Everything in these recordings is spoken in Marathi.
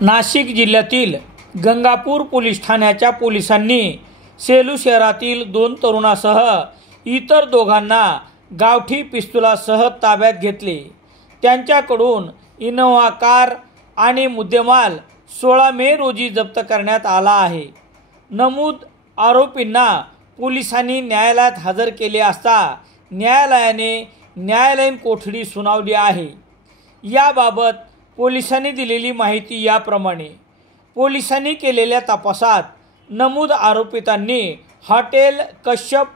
नाशिक जिल्ह्यातील गंगापूर पोलीस ठाण्याच्या पोलिसांनी सेलू शहरातील 2 तरुणासह इतर दोघांना गावठी पिस्तुलासह ताब्यात घेतले। त्यांच्याकडून इनोव्हा कार आणि मुद्देमाल 16 मे रोजी जप्त करण्यात आला आहे। नमूद आरोपींना पोलिसांनी न्यायालयात हजर केले असता न्यायालयाने न्यायालयीन कोठडी सुनावली आहे। याबाबत पोलिसांनी दिलेली माहिती याप्रमाणे। पोलिसांनी केलेल्या तपासात नमूद आरोपितांनी हॉटेल कश्यप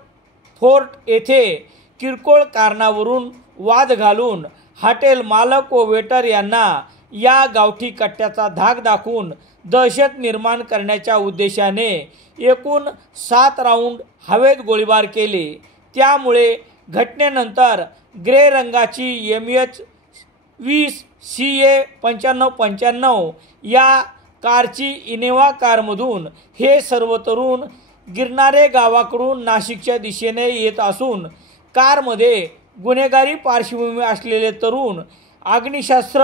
फोर्ट येथे किरकोळ कारणावरून वाद घालून हॉटेल मालक व वेटर यांना या गावठी कट्ट्याचा धाक दाखवून दहशत निर्माण करण्याच्या उद्देशाने एकूण 7 राऊंड हवेत गोळीबार केले। त्यामुळे घटनेनंतर ग्रे रंगाची MH-20 CA 9595 या कारची इनोव्हा कारमधून हे सर्व तरुण गिरणारे गावाकडून नाशिकच्या दिशेने येत असून कारमध्ये गुन्हेगारी पार्श्वभूमी असलेले तरुण अग्निशस्त्र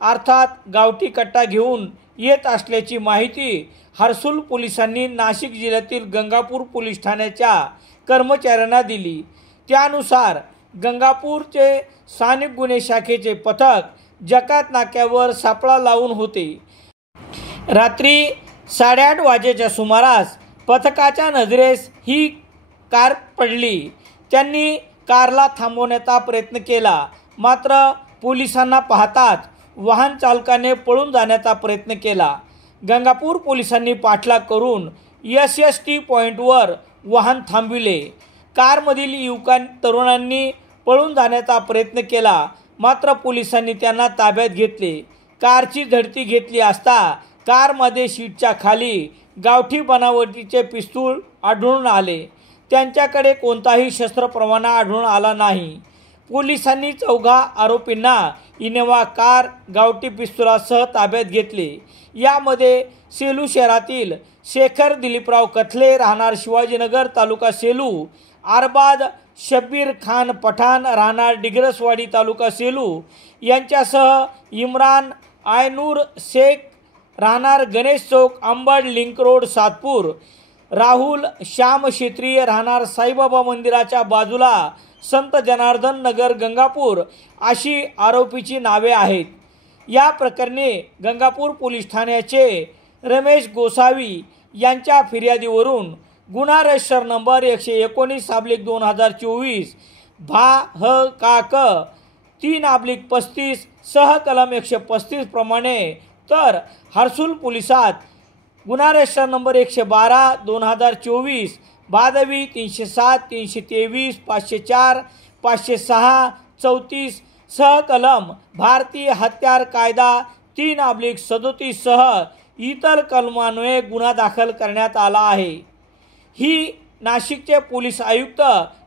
अर्थात गावठी कट्टा घेऊन येत असल्याची माहिती हर्सूल पोलिसांनी नाशिक जिल्ह्यातील गंगापूर पोलीस ठाण्याच्या कर्मचाऱ्यांना दिली। त्यानुसार गंगापूरचे स्थानिक गुन्हे शाखेचे पथक जकात नाक्यावर सापळा लावून होते। रात्री 8:30 वाजेच्या सुमारास पथकाच्या नजरेस ही कार पडली। त्यांनी कारला थांबवण्याचा प्रयत्न केला, मात्र पोलिसांना पाहताच वाहन चालकाने पळून जाण्याचा प्रयत्न केला। गंगापूर पोलिसांनी पाठलाग करून SST पॉईंटवर वाहन थांबविले। कारमधील तरुणांनी पळून जाण्याचा प्रयत्न केला, मात्र पोलिसांनी त्यांना ताब्यात घेतले। कारची झडती घेतली असता कारमध्ये सीटच्या खाली गावठी बनावटीचे पिस्तूल आढळून आले। त्यांच्याकडे कोणताही शस्त्र परवाना आढळून आला नाही। पोलिसांनी 4 आरोपींना इनोव्हा कार गावठी पिस्तुलासह ताब्यात घेतले। यामध्ये सेलू शहरातील शेखर दिलीपराव कथले राहणार शिवाजीनगर तालुका सेलू, अरबाज शब्बीर खान पठाण राहणार डिग्रसवाडी तालुका सेलू यांच्यासह इम्रान आयनूर शेख राहणार गणेश चौक अंबड लिंक रोड सातपूर, राहुल श्याम क्षेत्रीय राहणार साईबाबा मंदिराच्या बाजूला संत जनार्दन नगर गंगापूर अशी आरोपीची नावे आहेत। या प्रकरणी गंगापूर पोलीस ठाण्याचे रमेश गोसावी यांच्या फिर्यादीवरून गुन्हा रजिस्टर नंबर 119/2024 भा.ह.का.क. 3/35 सह कलम 135 प्रमाणे, तर हर्सूल पोलिसात गुन्हा रजिस्टर नंबर 112/2024 भादवी 307, 323, 504, 506, 34 सह कलम भारतीय हत्यार कायदा 3/37 सह इतर कलमान्वये गुन्हा दाखल करण्यात आला आहे। ही नाशिकचे पोलीस आयुक्त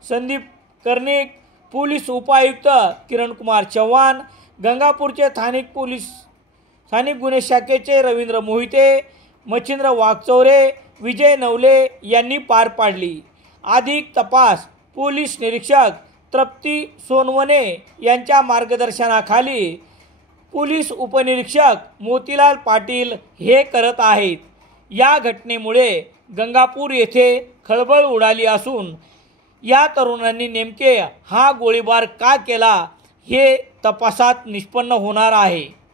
संदीप कर्णिक, पोलीस उपायुक्त किरणकुमार चव्हाण, गंगापूरचे स्थानिक गुन्हे शाखेचे रवींद्र मोहिते, मच्छिंद्र वाघचौरे, विजय नवले यांनी पार पाडली। अधिक तपास पोलीस निरीक्षक तृप्ती सोनवणे यांच्या मार्गदर्शनाखाली पोलीस उपनिरीक्षक मोतीलाल पाटील हे करत आहेत। या घटनेमुळे गंगापूर येथे खळबळ उडाली असून या तरुणांनी नेमके हा गोळीबार का केला हे तपासात निष्पन्न होणार आहे।